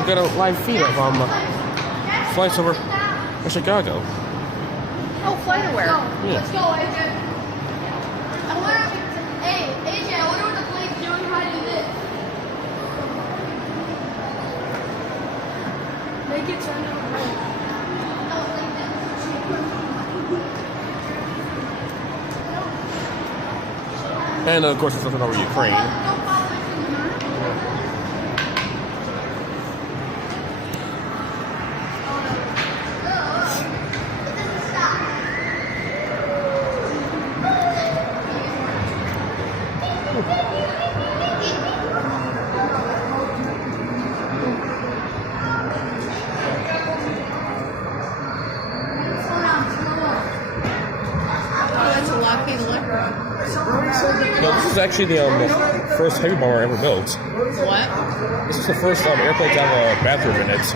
We got a live feed of flights over Chicago. Oh, FlightAware. Yeah. Let's go, AJ. Hey, AJ, I wonder what the plane's doing hiding this. Make it turn around. And of course, it's something over Ukraine. That's a Lockheed Electra. No, this is actually the first heavy bomber ever built. What? This is the first airplane to have a bathroom in it.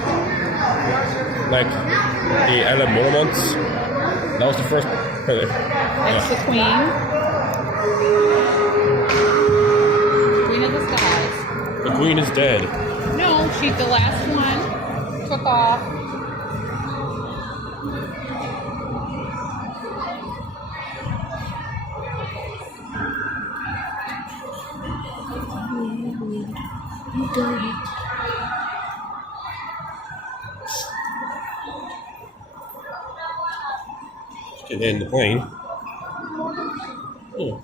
Like the LM Monuments. That was the first. That's the Queen. Queen of the Skies. The Queen is dead. No, she's the last one. Took off. Get in the plane. Oh.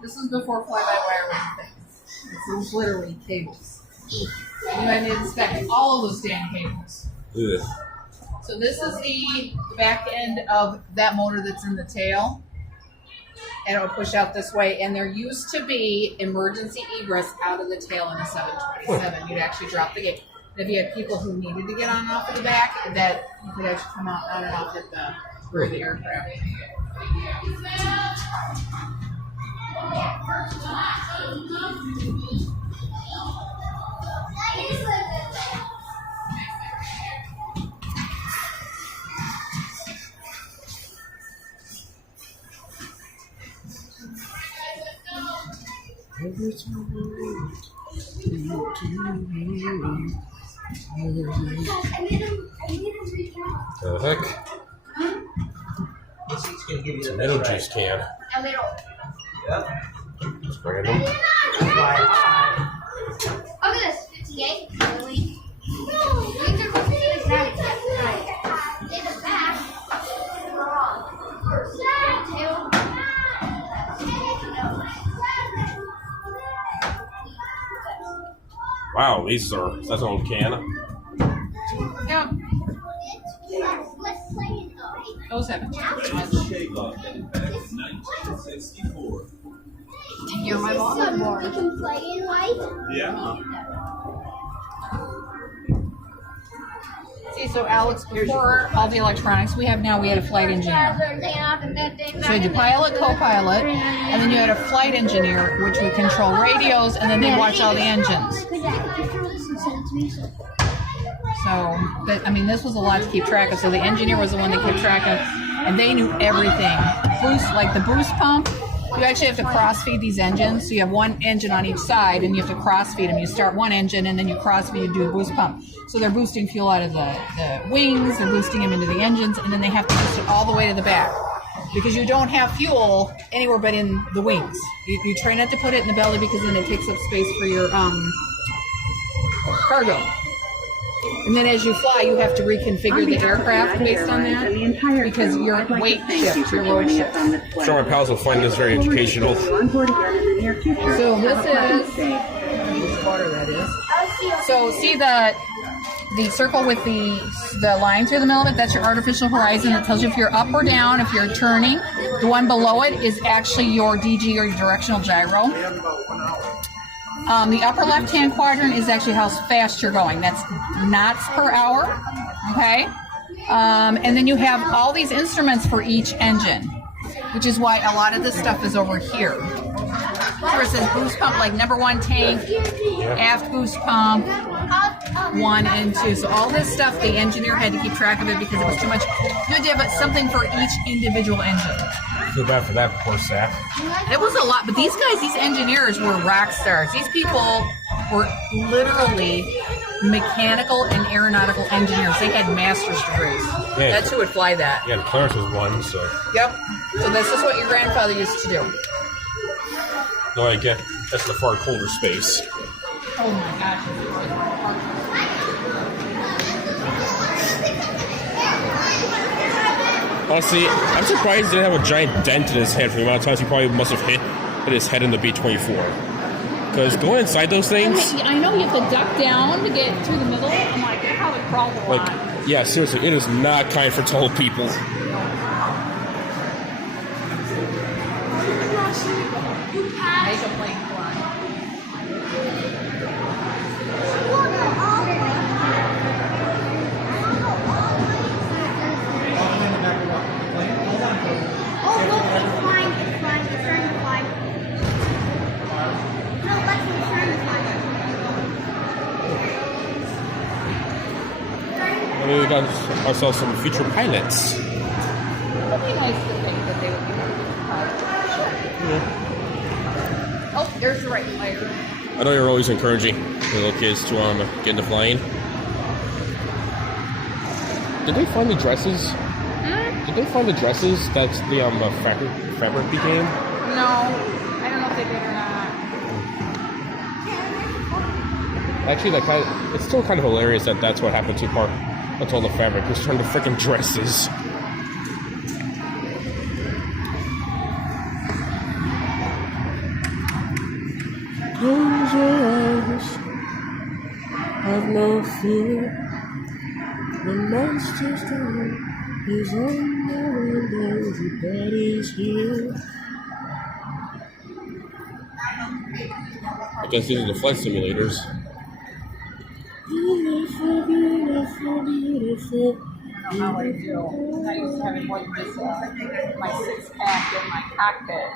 This is before fly-by-wire was a thing. This is literally cables. You had to inspect all of those damn cables. Ugh. So this is the back end of that motor that's in the tail. And it will push out this way. And there used to be emergency egress out of the tail in the 727. You'd actually drop the gate. And if you had people who needed to get on and off of the back, that you could actually come out on and off at the rear of the aircraft. The heck? It's a metal juice can. Just random. Look at this, 58. Really? These are 58 now. In the back, wrong. Wow, these are that's an old can. Yeah. Those haven't changed much. You're my mom. We can play in white. Yeah. See, so Alex, before all the electronics we have now, we had a flight engineer. So you had the pilot, co-pilot, and then you had a flight engineer, which would control radios, and then they'd watch all the engines. So, this was a lot to keep track of. So the engineer was the one that kept track of, and they knew everything. Boost, like the boost pump, you actually have to cross-feed these engines. So you have one engine on each side, and you have to cross-feed them. You start one engine, and then you cross-feed, you do a boost pump. So they're boosting fuel out of the wings, they're boosting them into the engines, and then they have to boost it all the way to the back. Because you don't have fuel anywhere but in the wings. You try not to put it in the belly because then it takes up space for your cargo. And then as you fly, you have to reconfigure the aircraft based on that because your weight shifts, your load shifts. Sure, my pals will find this very educational. So this is water, that is. So see the circle with the line through the middle of it? That's your artificial horizon. That tells you if you're up or down, if you're turning. The one below it is actually your DG or your directional gyro. The upper left-hand quadrant is actually how fast you're going. That's knots per hour, okay? And then you have all these instruments for each engine, which is why a lot of this stuff is over here. where it says boost pump, like number 1 tank, aft boost pump, 1 and 2. So all this stuff, the engineer had to keep track of it because it was too much. You had to have something for each individual engine. Feel bad for that poor staff. It was a lot, but these guys, these engineers were rock stars. These people were literally mechanical and aeronautical engineers. They had master's degrees. Yeah. That's who would fly that. Yeah, Clarence was one, so. Yep. So this is what your grandfather used to do. No, I get that's the far colder space. Oh my gosh. Honestly, I'm surprised he didn't have a giant dent in his head for the amount of times he probably must have hit his head in the B-24. Because going inside those things... I know you have to duck down to get through the middle. I'm like, I probably crawled a lot. Yeah, seriously, it is not kind for tall people. Make a plane fly. Oh, look, it's flying. It's flying. It's trying to fly. No, that's what it's trying to fly. I mean, we got ourselves some future pilots. It would be nice to think that they would be Oh, there's the right fire. I know you're always encouraging the little kids to get into flying. Did they find the dresses? Did they find the dresses that the fabric became? No, I don't know if they did or not. Actually, it's still kind of hilarious that that's what happened to part until the fabric was turned to freaking dresses. Close your eyes, have no fear. The monster's down, he's on the window, everybody's here. I guess these are the flight simulators. Beautiful, beautiful, beautiful. I don't know how I do. I'm not used to having more than just my 6-pack in my cockpit.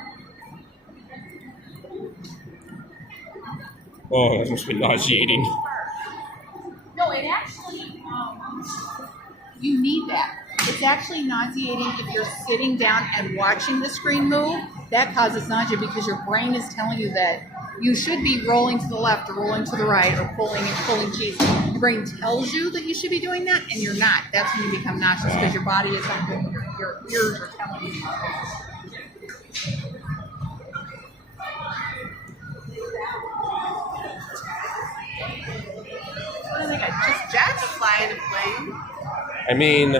Oh, that must be nauseating. No, it actually, you need that. It's actually nauseating if you're sitting down and watching the screen move. That causes nausea because your brain is telling you that you should be rolling to the left or rolling to the right or pulling cheese. Your brain tells you that you should be doing that, and you're not. That's when you become nauseous because your body is not doing your ears are telling you. What do they got? Just jets flying a plane? I mean,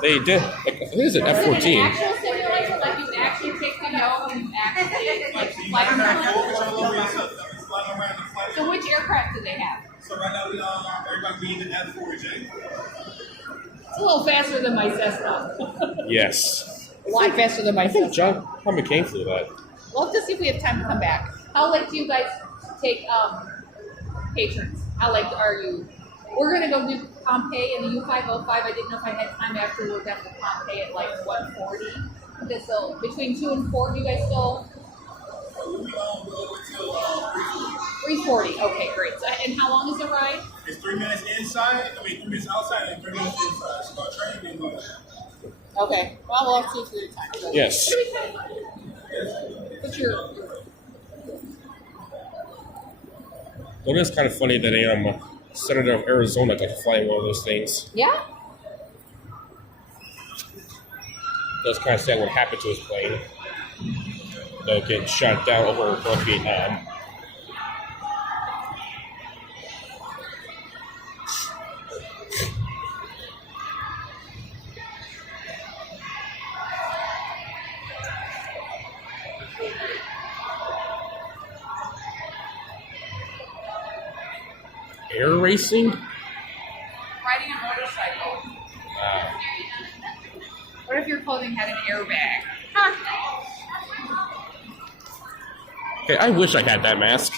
they did. Like, who is it? F-14. Is it an actual simulator? Like you actually take the note and actually like fly around? So which aircraft do they have? So right now, everybody being in F-4J. It's a little faster than my Cessna. Yes. A lot faster than my I think Cessna. John McCain flew that. We'll have to see if we have time to come back. How late do you guys take patrons? How late are you? We're going to go do Pompeii in the U-505. I didn't know if I had time after we're done with Pompeii at like 1:40. Okay, so between 2 and 4, do you guys still? We go until 3:40. Okay, great. So, and how long is the ride? it's 3 minutes inside. 3 minutes outside and 3 minutes inside. So our training being going. Okay. Well, we'll have to see through the time. So Yes. what's your Well, it is kind of funny that a senator of Arizona got to fly one of those things. yeah? That's kind of sad what happened to his plane. Getting shot down over North Vietnam. Air racing? Riding a motorcycle. What if your clothing had an airbag? Huh. Hey, I wish I had that mask.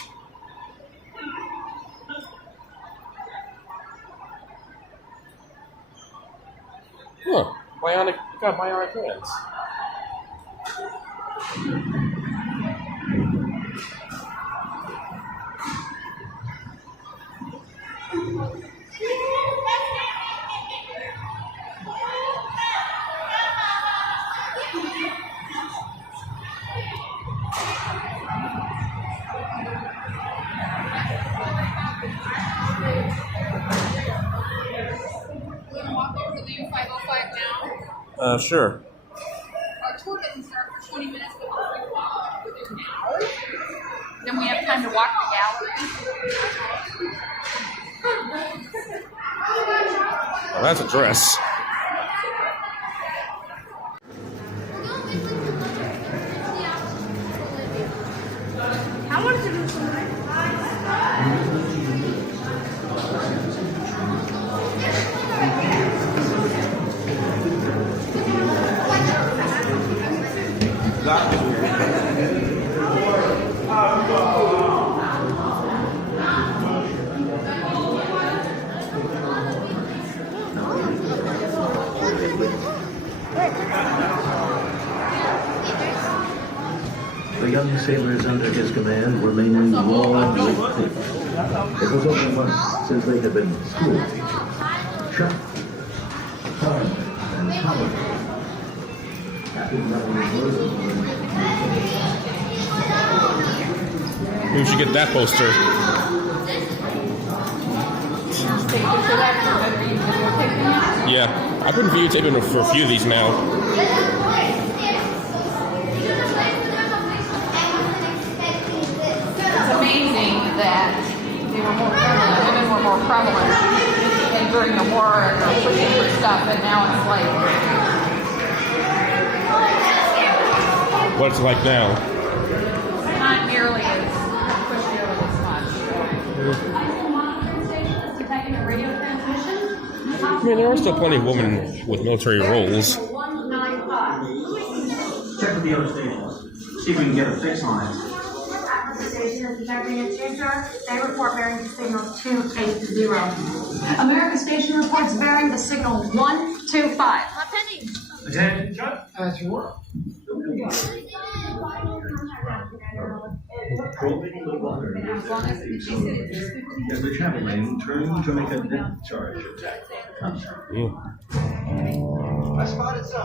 Huh. Got bionic hands. We're gonna walk over to the U505 now. Sure. Our tour doesn't start for 20 minutes, but we'll walk with it now. Then we have time to walk the gallery. Oh, that's a dress. I wanted to do something. The young sailors under his command were mainly raw and light things. It was only once since they had been schooled, shot, hard, and powerful. After Maybe we should get that poster. Yeah, I've been videotaping for a few of these now. It's amazing that they were more prevalent, women were more prevalent and during the war and they're pushing for stuff, and now it's like, What's it like now? not nearly as pushed over as much. I mean, there are still plenty of women with military roles. Check with the other stations. See if we can get a fix on it. Station is detecting its future. They report bearing the signal 280. American station reports bearing the signal 125. Attention, Chuck. As you were. As the travel lane turned to make a discharge attack.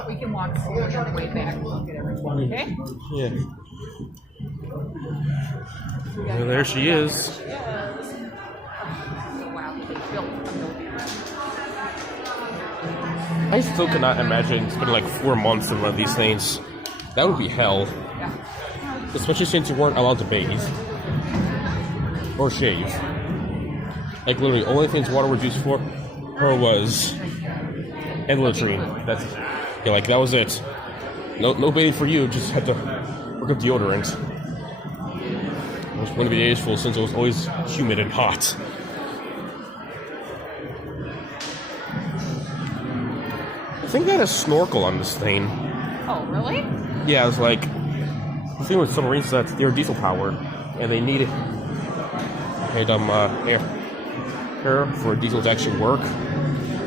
We can walk slowly on the way back. We'll look at everything, okay? Yeah. Well, there she is. I still cannot imagine spending like 4 months in one of these things. That would be hell. Especially since you weren't allowed to bathe. Or shave. Like literally, only things water was used for her was and latrine. That's yeah, like that was it. No bathing for you, just had to work up deodorant. It was going to be ageful since it was always humid and hot. I think they had a snorkel on this thing. Oh, really? Yeah, it was like the thing with submarines is that they're diesel powered and they need air for diesel to actually work.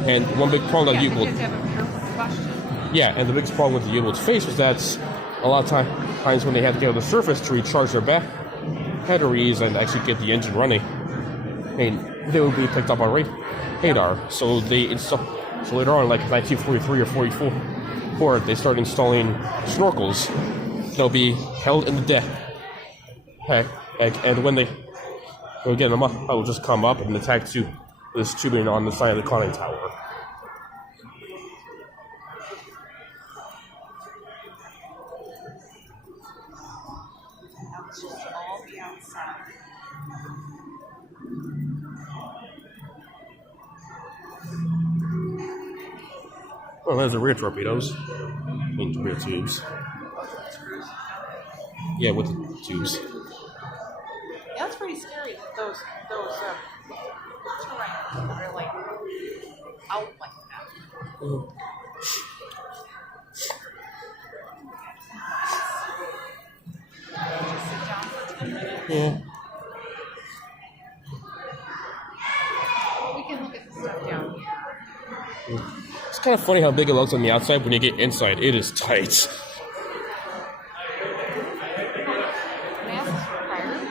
And one big problem that You U-boat, have to have a pure combustion. yeah, and the biggest problem with the U-boats face was that a lot of times when they had to get on the surface to recharge their batteries and actually get the engine running, and they would be picked up on radar. So so later on, like 1943 or 44, they started installing snorkels. They'll be held in the deck, and when they go get them up, I will just come up and attack this tubing on the side of the conning tower. Let's just all be outside. Well, there's the rear torpedoes. I mean, rear tubes. Yeah, with the tubes. Yeah, that's pretty scary. Those terrain are like out like that. Just sit down for 10 minutes. Yeah. We can look at the stuff down here. It's kind of funny how big it looks on the outside. When you get inside, it is tight. Masks required.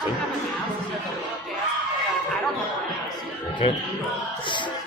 I don't have a mask. I have a little mask. Okay.